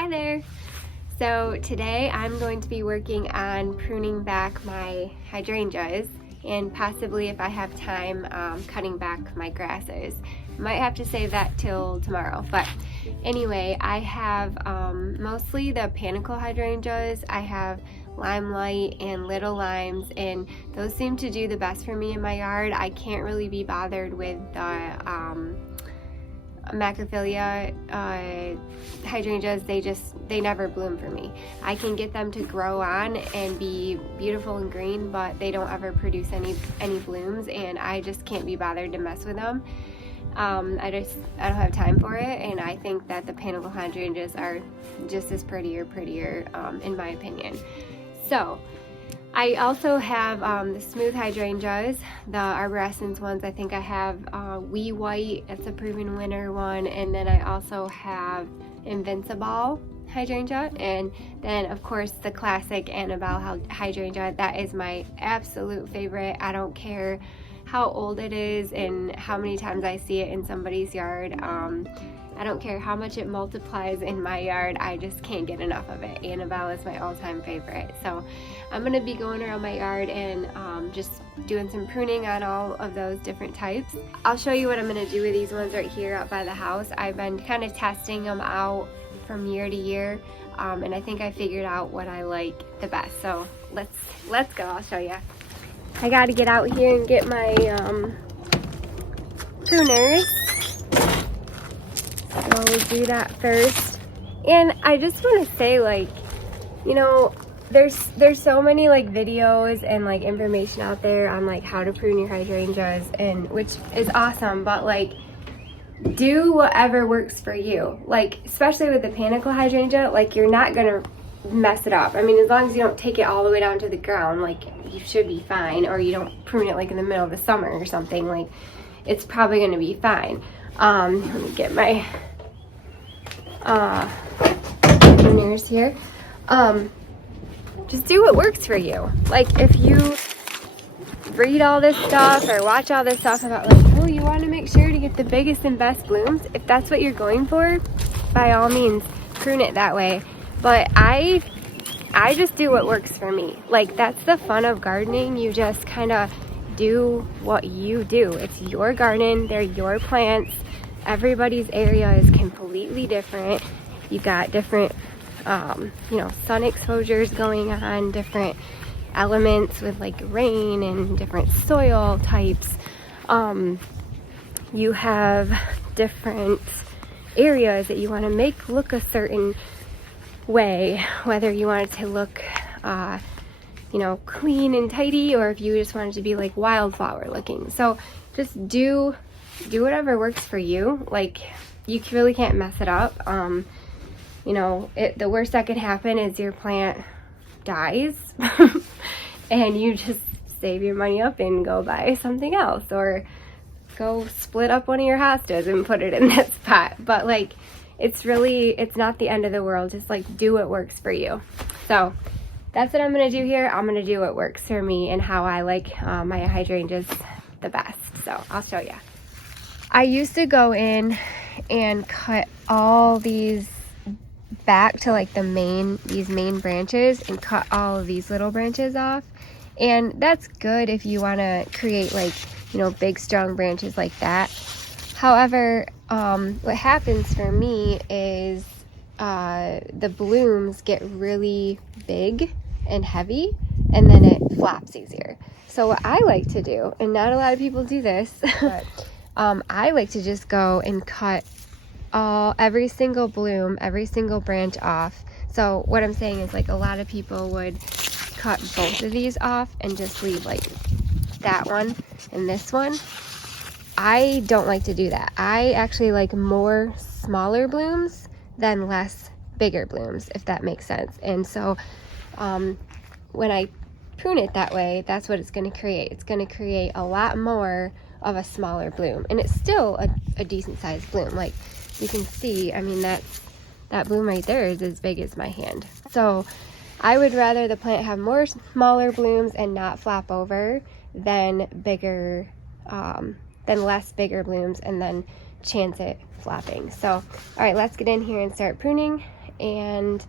Hi there! So today I'm going to be working on pruning back my hydrangeas and possibly, if I have time, cutting back my grasses. Might have to save that till tomorrow, but anyway, I have mostly the panicle hydrangeas. I have Limelight and little limes, and those seem to do the best for me in my yard. I can't really be bothered with the macrophylla hydrangeas. They never bloom for me. I can get them to grow on and be beautiful and green, but they don't ever produce any blooms, and I just can't be bothered to mess with them. I don't have time for it, and I think that the panicle hydrangeas are just as prettier in my opinion. So I also have the smooth hydrangeas, the arborescens ones. I think I have Wee White, it's a proven winner one, and then I also have Invincible hydrangea, and then of course the classic Annabelle hydrangea. That is my absolute favorite. I don't care how old it is and how many times I see it in somebody's yard. I don't care how much it multiplies in my yard, I just can't get enough of it. Annabelle is my all-time favorite. So I'm going to be going around my yard and just doing some pruning on all of those different types. I'll show you what I'm going to do with these ones right here out by the house. I've been kind of testing them out from year to year, and I think I figured out what I like the best. So let's go, I'll show you. I got to get out here and get my pruners. So we'll do that first. And I just want to say, like, you know, there's so many like videos and like information out there on like how to prune your hydrangeas, and which is awesome, but like do whatever works for you. Like especially with the panicle hydrangea, like you're not gonna mess it up. I mean, as long as you don't take it all the way down to the ground, like you should be fine, or you don't prune it like in the middle of the summer or something, like it's probably gonna be fine. Let me get my pruners here. Just do what works for you. Like if you read all this stuff or watch all this stuff about like, oh, you want to make sure to get the biggest and best blooms, if that's what you're going for, by all means prune it that way. But I just do what works for me. Like that's the fun of gardening. You just kind of do what you do. It's your garden, they're your plants. Everybody's area is completely different. You got different you know, sun exposures going on, different elements with like rain and different soil types. You have different areas that you want to make look a certain way, whether you want it to look you know, clean and tidy, or if you just want it to be like wildflower looking. So just do whatever works for you. Like you really can't mess it up. You know, the worst that could happen is your plant dies and you just save your money up and go buy something else, or go split up one of your hostas and put it in that spot. But like it's not the end of the world. Just like do what works for you. So that's what I'm gonna do here. I'm gonna do what works for me and how I like my hydrangeas the best. So I'll show you. I used to go in and cut all these back to like these main branches and cut all of these little branches off, and that's good if you want to create like, you know, big strong branches like that. However, what happens for me is the blooms get really big and heavy, and then it flops easier. So what I like to do, and not a lot of people do this, but I like to just go and cut every single bloom, every single branch off. So what I'm saying is, like, a lot of people would cut both of these off and just leave like that one and this one. I don't like to do that. I actually like more smaller blooms than less bigger blooms, if that makes sense. And so when I prune it that way, that's what it's going to create. It's going to create a lot more of a smaller bloom, and it's still a decent sized bloom. Like you can see, I mean, that bloom right there is as big as my hand. So I would rather the plant have more smaller blooms and not flop over than less bigger blooms and then chance it flopping. So all right, let's get in here and start pruning, and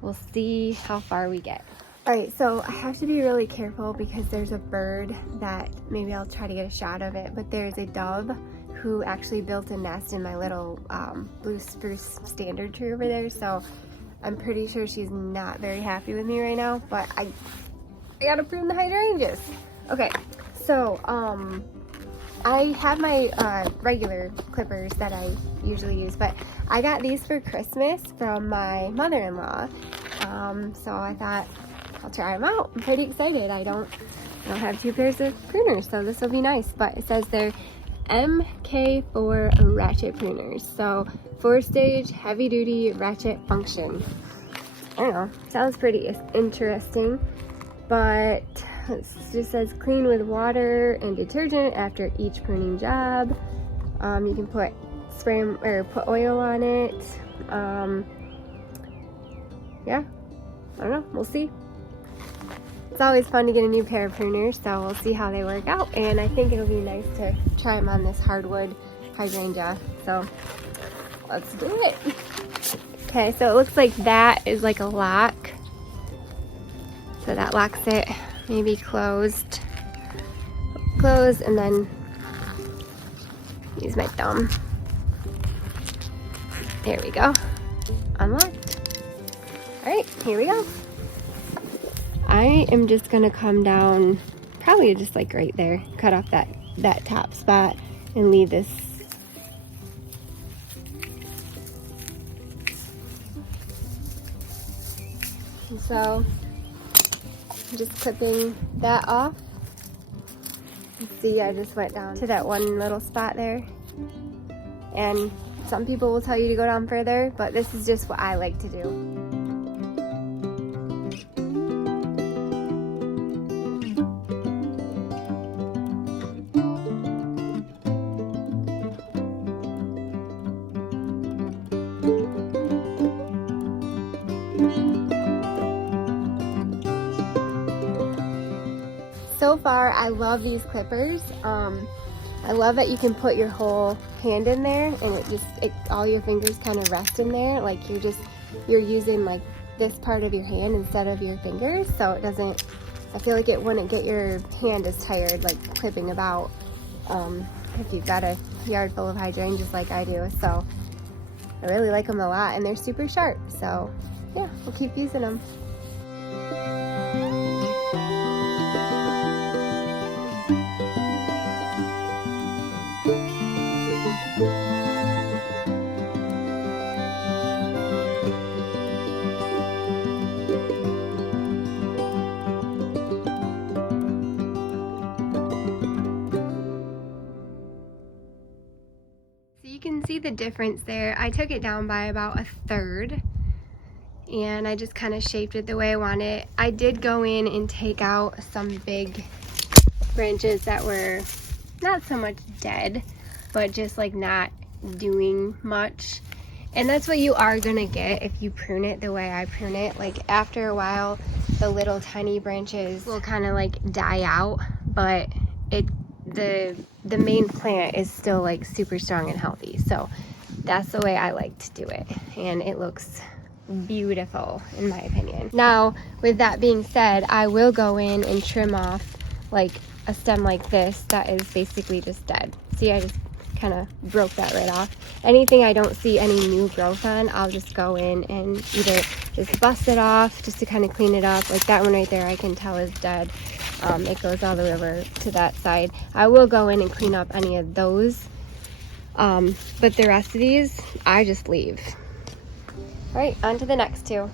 we'll see how far we get. Alright, so I have to be really careful because there's a bird that maybe I'll try to get a shot of it, but there's a dove who actually built a nest in my little blue spruce standard tree over there, so I'm pretty sure she's not very happy with me right now, but I gotta prune the hydrangeas. Okay, so I have my regular clippers that I usually use, but I got these for Christmas from my mother-in-law, so I thought I'll try them out. I'm pretty excited. I don't have 2 pairs of pruners, so this will be nice. But it says they're MK4 Ratchet pruners. So 4-stage heavy duty ratchet function. I don't know, sounds pretty interesting. But it just says clean with water and detergent after each pruning job. You can put put oil on it. Yeah, I don't know, we'll see. It's always fun to get a new pair of pruners, so we'll see how they work out, and I think it'll be nice to try them on this hardwood hydrangea, so let's do it. Okay, so it looks like that is like a lock, so that locks it maybe closed, and then use my thumb. There we go, unlocked. All right, here we go. I am just gonna come down, probably just like right there, cut off that top spot and leave this. And so I'm just clipping that off. You see, I just went down to that one little spot there. And some people will tell you to go down further, but this is just what I like to do. So far, I love these clippers. I love that you can put your whole hand in there and all your fingers kind of rest in there. Like you're using like this part of your hand instead of your fingers. So it doesn't, I feel like it wouldn't get your hand as tired like clipping about if you've got a yard full of hydrangeas like I do. So I really like them a lot and they're super sharp. So yeah, we'll keep using them. You can see the difference there. I took it down by about 1/3 and I just kind of shaped it the way I want it. I did go in and take out some big branches that were not so much dead, but just like not doing much. And that's what you are gonna get if you prune it the way I prune it. Like after a while, the little tiny branches will kind of like die out, but the main plant is still like super strong and healthy. So that's the way I like to do it, and it looks beautiful in my opinion. Now with that being said, I will go in and trim off like a stem like this that is basically just dead. See, I just kind of broke that right off. Anything I don't see any new growth on, I'll just go in and either just bust it off just to kind of clean it up. Like that one right there I can tell is dead. It goes all the way over to that side. I will go in and clean up any of those, but the rest of these I just leave. All right, on to the next two.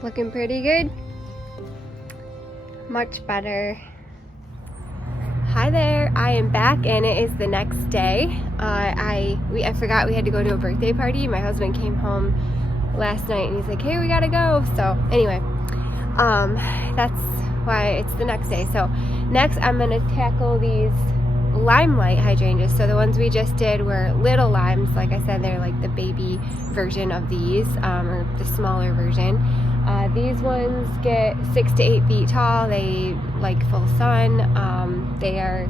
Looking pretty good. Much better. Hi there, I am back and it is the next day. I forgot we had to go to a birthday party. My husband came home last night and he's like, hey, we gotta go. So anyway, that's why it's the next day. So next I'm gonna tackle these Limelight hydrangeas. So the ones we just did were little limes. Like I said, they're like the baby version of these, or the smaller version. These ones get 6 to 8 feet tall. They like full sun. They are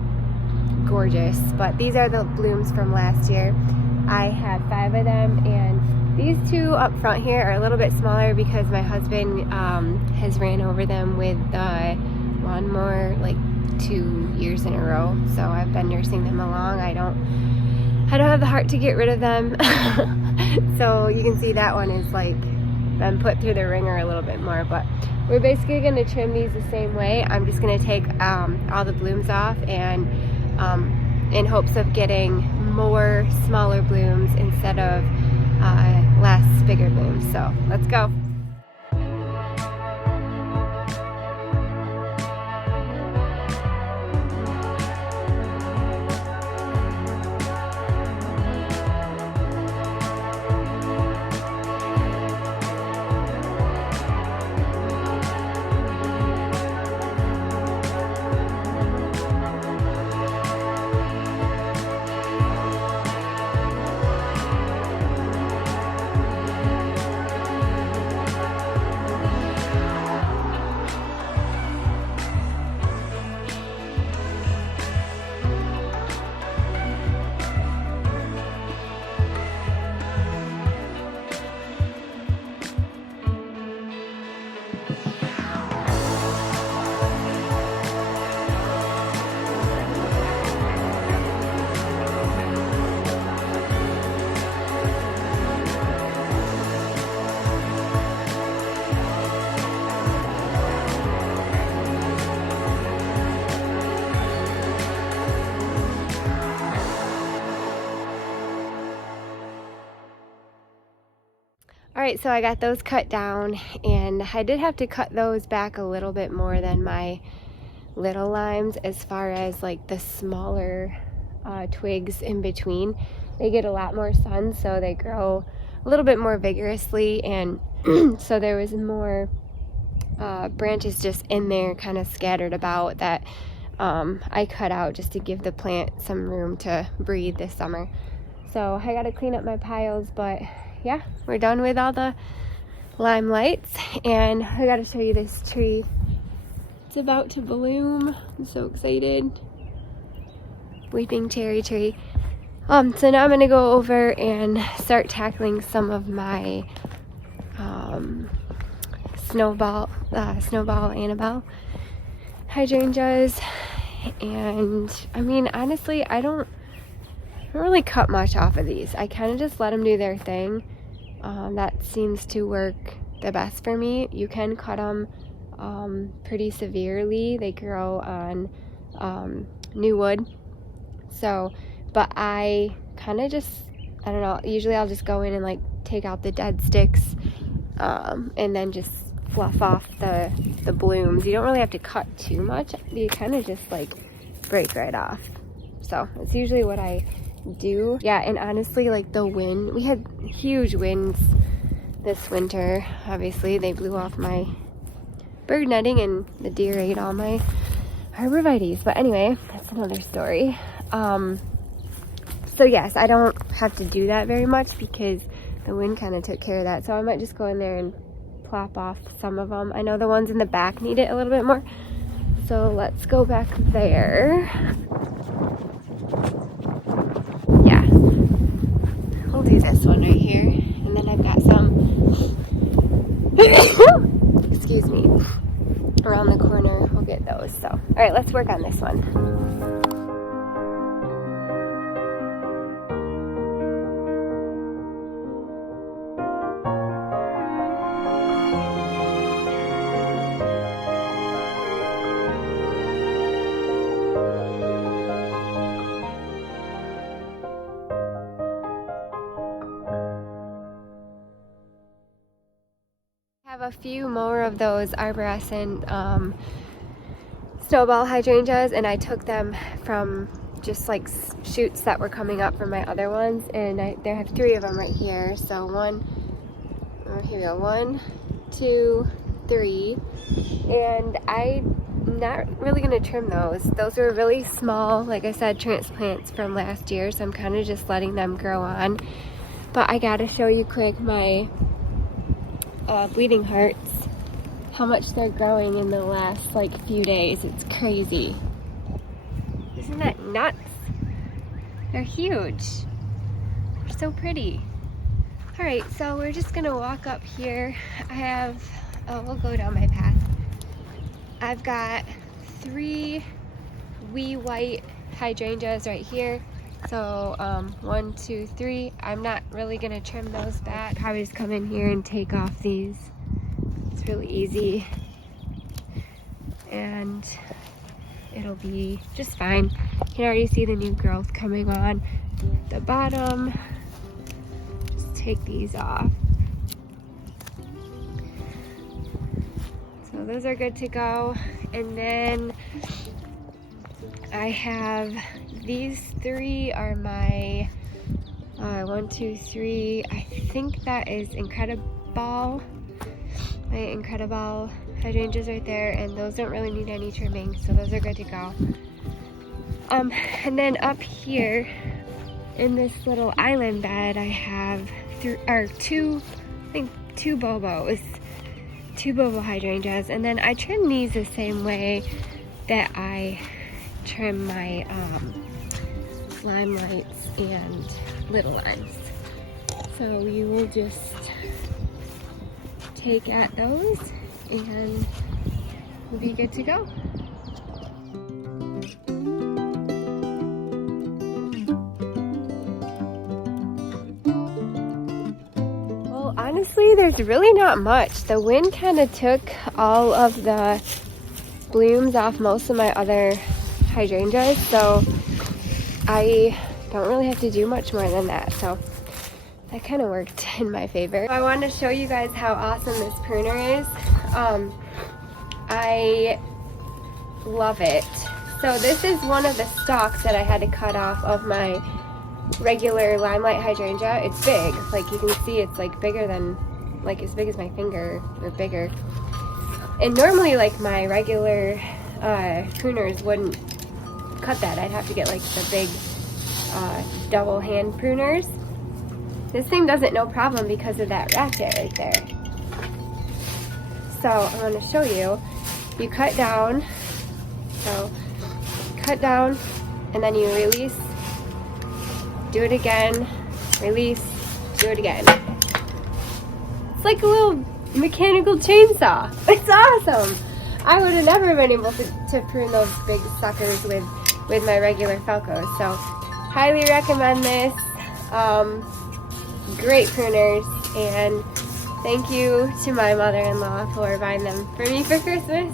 gorgeous. But these are the blooms from last year. I have 5 of them, and these 2 up front here are a little bit smaller because my husband has ran over them with the lawnmower like 2 years in a row, so I've been nursing them along. I don't have the heart to get rid of them. So you can see that one is like been put through the ringer a little bit more, but we're basically going to trim these the same way. I'm just going to take all the blooms off, and in hopes of getting more smaller blooms instead of less bigger blooms. So let's go. Alright, so I got those cut down, and I did have to cut those back a little bit more than my little limes as far as like the smaller twigs in between. They get a lot more sun, so they grow a little bit more vigorously, and so there was more branches just in there kind of scattered about that I cut out just to give the plant some room to breathe this summer. So I got to clean up my piles, but yeah, we're done with all the limelights, and I got to show you this tree. It's about to bloom. I'm so excited. Weeping cherry tree. So now I'm going to go over and start tackling some of my snowball Annabelle hydrangeas. And I mean, honestly, I don't really cut much off of these. I kind of just let them do their thing. That seems to work the best for me. You can cut them pretty severely. They grow on new wood. So, but I kind of just, I don't know, usually I'll just go in and like take out the dead sticks and then just fluff off the blooms. You don't really have to cut too much. You kind of just like break right off. So it's usually what I do. Yeah, and honestly, like the wind, we had huge winds this winter. Obviously they blew off my bird netting and the deer ate all my arborvitaes, but anyway, that's another story. So yes, I don't have to do that very much because the wind kind of took care of that. So I might just go in there and plop off some of them. I know the ones in the back need it a little bit more, so let's go back there. Yeah, we'll do this one right here, and then I've got some excuse me, around the corner. We'll get those. So all right, let's work on this one. A few more of those arborescent snowball hydrangeas, and I took them from just like shoots that were coming up from my other ones, and I have 3 of them right here. So here we go, 1, 2, 3, and I I'm not really going to trim those. Those were really small, like I said, transplants from last year, so I'm kind of just letting them grow on. But I gotta show you quick my bleeding hearts, how much they're growing in the last like few days. It's crazy. Isn't that nuts? They're huge. They're so pretty. All right, so we're just gonna walk up here. I have, we'll go down my path. I've got 3 wee white hydrangeas right here. So 1, 2, 3. I'm not really gonna trim those back. Probably just come in here and take off these. It's really easy. And it'll be just fine. You can already see the new growth coming on the bottom. Just take these off. So those are good to go. And then I have these 3 are my 1, 2, 3. I think that is Incredible. My Incredible hydrangeas right there, and those don't really need any trimming, so those are good to go. And then up here in this little island bed, I have 2 Bobos, 2 Bobo hydrangeas, and then I trim these the same way that I trim my Limelights and Little Limes. So you will just take at those and we'll be good to go. Well, honestly, there's really not much. The wind kind of took all of the blooms off most of my other hydrangeas, so I don't really have to do much more than that. So that kind of worked in my favor. I want to show you guys how awesome this pruner is. I love it. So this is one of the stalks that I had to cut off of my regular Limelight hydrangea. It's big, like you can see it's like bigger than, like as big as my finger or bigger. And normally like my regular pruners wouldn't cut that. I'd have to get like the big double hand pruners. This thing does it no problem because of that ratchet right there. So I'm going to show you. You cut down, so cut down, and then you release, do it again, release, do it again. It's like a little mechanical chainsaw. It's awesome. I would have never been able to prune those big suckers with my regular Falcos. So highly recommend this. Great pruners, and thank you to my mother-in-law for buying them for me for Christmas.